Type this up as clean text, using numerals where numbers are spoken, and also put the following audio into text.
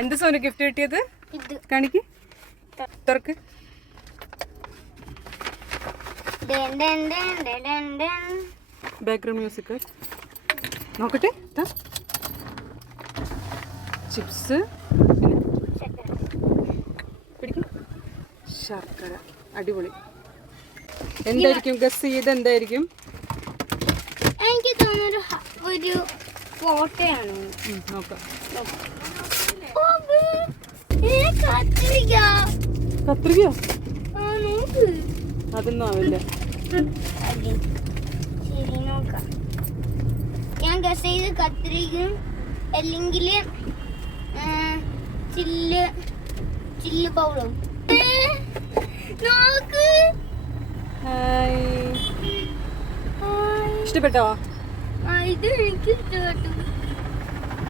എന്ത് സോനു ഗിഫ്റ്റ് കിട്ടിയത്? കാണിക്ക്, തുറക്ക്. ബാക്ക്ഗ്രൗണ്ട് മ്യൂസിക് നോക്കട്ടെ. ചിപ്സ്, ശർക്കര. അടിപൊളി. എന്തായിരിക്കും ഗസ് ചെയ്ത്? എന്തായിരിക്കും? എനിക്ക് തോന്നുന്നു ഒരു ഫോട്ടോയാണ്. നോക്കാം. കത്രിക. അതൊന്നും ആവില്ല. ശരി, നോക്കാം. ഞാൻ ഗസ് ചെയ്ത് കത്രികയും അല്ലെങ്കിൽ ചില്ല് ബൗളും. ഇഷ്ടപ്പെട്ടോ? ഇത് എനിക്ക് ഇഷ്ടപ്പെട്ടു.